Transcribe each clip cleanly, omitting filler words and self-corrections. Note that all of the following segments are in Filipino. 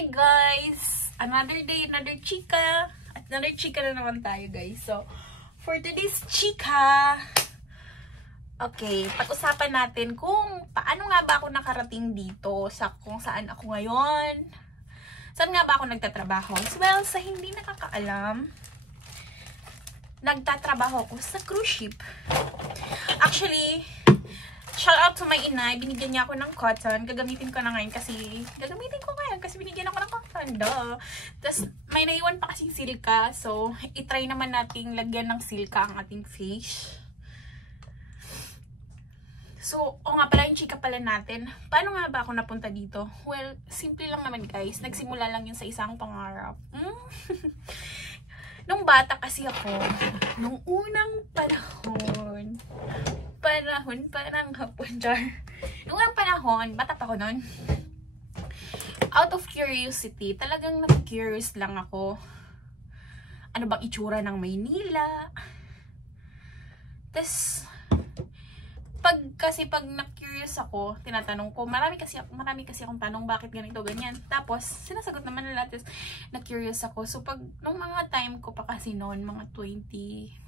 Hi guys! Another day, another chika. At another chika na naman tayo guys. So, for today's chika, okay, pag-usapan natin kung paano nga ba ako nakarating dito sa kung saan ako ngayon. Saan nga ba ako nagtatrabaho? Well, sa hindi nakakaalam, nagtatrabaho ako sa cruise ship. Actually, shout out to my inay, binigyan niya ako ng cotton. Gagamitin ko ngayon kasi binigyan ako ng cotton. Tapos, may naiwan pa kasing silka. So, itry naman nating lagyan ng silka ang ating face. So, o nga pala yung chika pala natin. Paano nga ba ako napunta dito? Well, simple lang naman guys. Nagsimula lang yun sa isang pangarap. Nung bata kasi ako, nung unang panahon, parang hapon, char. Nung unang panahon, bata pa ako nun. Out of curiosity, talagang nag-curious lang ako. Ano bang itsura ng Maynila? Tapos, pag na-curious ako, tinatanong ko, marami kasi akong tanong, bakit ganito, ganyan. Tapos, sinasagot naman nila, tapos na-curious ako. So, nung mga time ko pa kasi noon, mga 2009,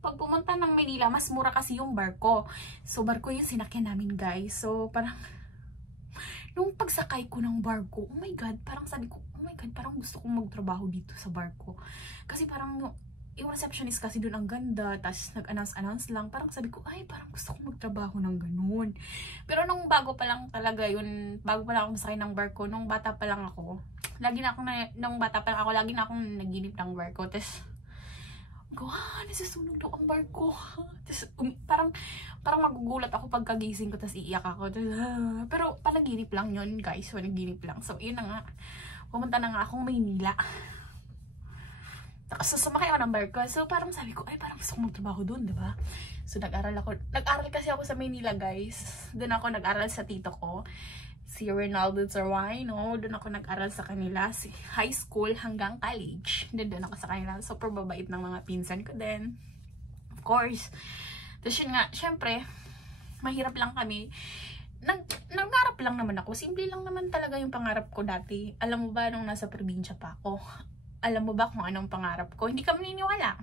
pag pumunta ng Manila, mas mura kasi yung barko. So, barko yung sinakyan namin, guys. So, parang, nung pagsakay ko ng barko, oh my God, parang sabi ko, oh my God, parang gusto kong magtrabaho dito sa barko. Kasi parang, yung receptionist kasi doon ang ganda, tapos nag-announce lang, parang sabi ko, ay, parang gusto kong magtrabaho ng ganun. Pero nung bago pa lang talaga yun, bago pa lang ako masakay ng barko, nung bata pa lang ako, lagi na akong naginip ng barko, tapos, nasusunog daw ang barko. Tapos, parang magugulat ako pagkagising ko, tapos iiyak ako. Pero, panaginip lang yun, guys. Panaginip lang. So, yun na nga. Pumunta na nga akong Maynila. So, sumakay ako ng barko. So, parang sabi ko, ay, parang gusto kong magtrabaho doon, diba? So, nag-aral kasi ako sa Maynila, guys. Doon ako nag-aral sa tito ko, si Ronaldo Zarwino. Doon ako nag-aral sa kanila, si high school hanggang college. Doon ako sa kanila. Super babait ng mga pinsan ko din. Of course. Tapos yun nga, syempre, mahirap lang kami. Nangarap lang naman ako. Simple lang naman talaga yung pangarap ko dati. Alam mo ba, nung nasa probinsya pa ako, alam mo ba kung anong pangarap ko? Hindi ka maniniwala.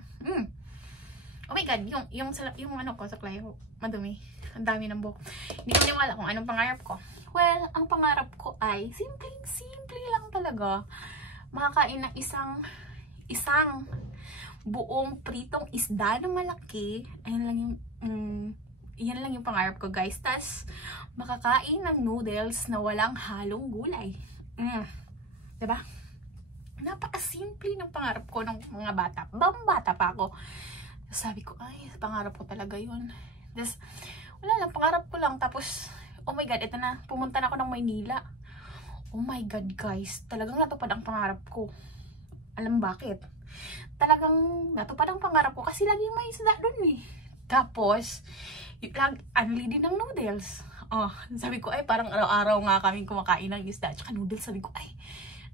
Oh my God, yung ano ko sa Clayo, madumi. Ang dami ng buhok. Hindi ko maniniwala kung anong pangarap ko. Well, ang pangarap ko ay simple lang talaga. Makakain ng isang buong pritong isda na malaki. Yan lang yung pangarap ko, guys. Tas makakain ng noodles na walang halong gulay. Diba? Napaka-simple ng pangarap ko ng mga bata. Bata pa ako. Sabi ko, ay, pangarap ko talaga yun. Tapos, wala lang, pangarap ko lang. Tapos, oh my God, ito na. Pumunta na ako ng Maynila. Oh my God, guys. Talagang natupad ang pangarap ko. Alam bakit? Talagang natupad ang pangarap ko kasi laging may isda dun eh. Tapos, anli din ng noodles. Sabi ko, ay, parang araw-araw nga kami kumakain ng isda. Tsaka noodles, sabi ko, ay,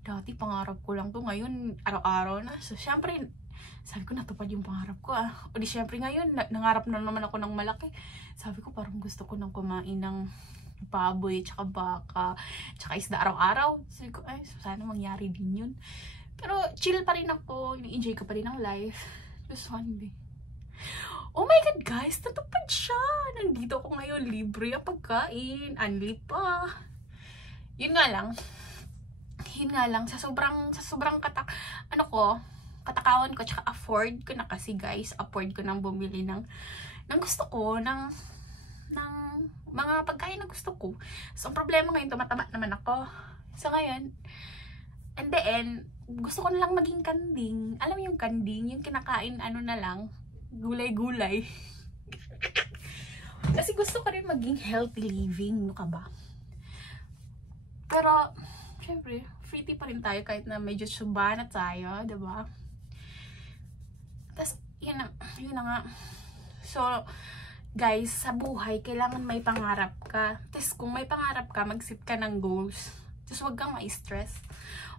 dati pangarap ko lang to. Ngayon, araw-araw na. So, syempre, sabi ko, natupad yung pangarap ko O di syempre ngayon, nangarap na naman ako ng malaki. Sabi ko, parang gusto ko nang kumain ng baboy, tsaka baka, tsaka isda araw-araw. Sabi ko, ay, sana mangyari din yun. Pero chill pa rin ako, enjoy ko pa rin ang life. Just one day. Oh my God, guys, natupad siya. Nandito ako ngayon, libre ang pagkain, unli pa. Yun nga lang, sa sobrang katakawan ko, tsaka afford ko na kasi, guys, afford ko nang bumili ng gusto ko, ng mga pagkain na gusto ko. So, ang problema ngayon, tumataba naman ako. So, ngayon, and then, gusto ko na lang maging kanding. Alam mo yung kanding? Yung kinakain, na lang, gulay-gulay. Kasi gusto ko rin maging healthy living, no ka ba? Pero, syempre, pretty pa rin tayo kahit na medyo suba na tayo, diba? Tapos, yun na nga. So, guys, sa buhay, kailangan may pangarap ka. Tapos, kung may pangarap ka, mag-set ka ng goals. Tapos, huwag kang ma-stress.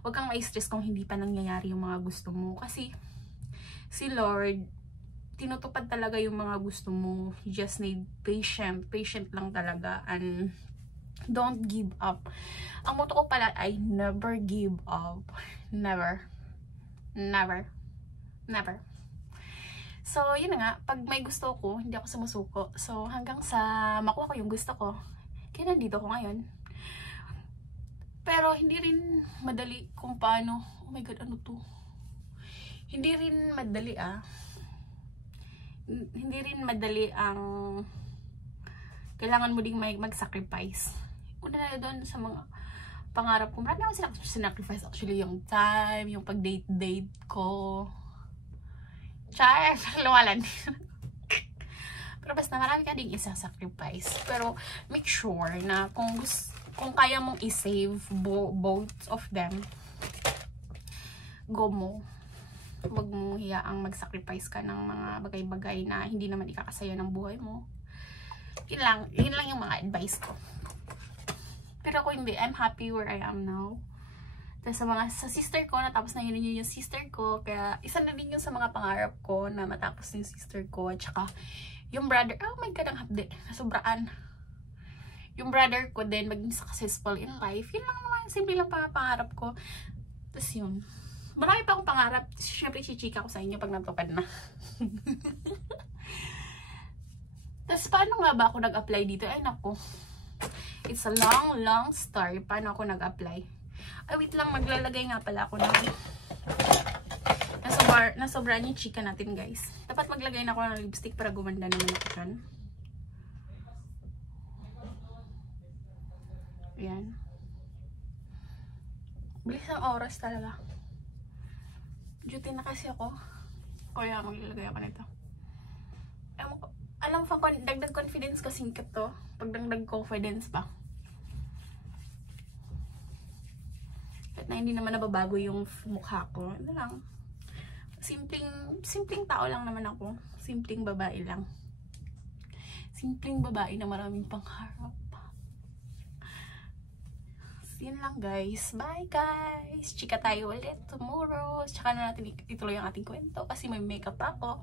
Huwag kang ma-stress kung hindi pa nangyayari yung mga gusto mo. Kasi, si Lord, tinutupad talaga yung mga gusto mo. You just need patient lang talaga, and don't give up. Ang motto ko pala ay never give up. Never. So, yun na nga, pag may gusto ko, hindi ako sumusuko. So, hanggang sa makuha ko yung gusto ko, kaya nandito ko ngayon. Pero, hindi rin madali kung paano. Oh my God, ano to? Hindi rin madali Hindi rin madali ang kailangan mo ding mag-sacrifice. Una na doon sa mga pangarap ko. Marami akong sinacrifice actually, yung time, yung pag-date ko. Char, lumalan. Pero basta marami ka ding isa-sacrifice. Pero make sure na kung kaya mong i-save both of them, go mo. Huwag mong hiyaang mag-sacrifice ka ng mga bagay-bagay na hindi naman ikakasaya ng buhay mo. Yun lang yung mga advice ko. Pero ako hindi, I'm happy where I am now. Sa sister ko, natapos na yun yung sister ko. Kaya isa na din yun sa mga pangarap ko na matapos yung sister ko. At saka yung brother, oh my God, ang hapde, sobraan. Yung brother ko din maging successful in life. Yun lang naman, simple lang pangarap ko. Tapos yun, marami pa akong pangarap. Siyempre, chichika ko sa inyo pag natupad na. Tapos paano nga ba ako nag-apply dito? Ay naku, it's a long story. Paano ako nag-apply? Ay, wait lang, maglalagay nga pala ako ng nasobrahan yung chika natin, guys. Dapat maglagay na ako ng lipstick para gumanda naman ako dyan. Ayan. Bilis ang oras talaga. Duty na kasi ako. Kaya maglalagay ako nito. Alam mo, dagdag confidence kasing to. Pag dagdag confidence pa. At na hindi naman nababago yung mukha ko. Ano lang. Simpleng tao lang naman ako. Simpleng babae lang. Simpleng babae na maraming pangharap. Yun lang, guys. Bye, guys. Chika tayo ulit tomorrow. Tsaka na natin ituloy ang ating kwento kasi may makeup ako.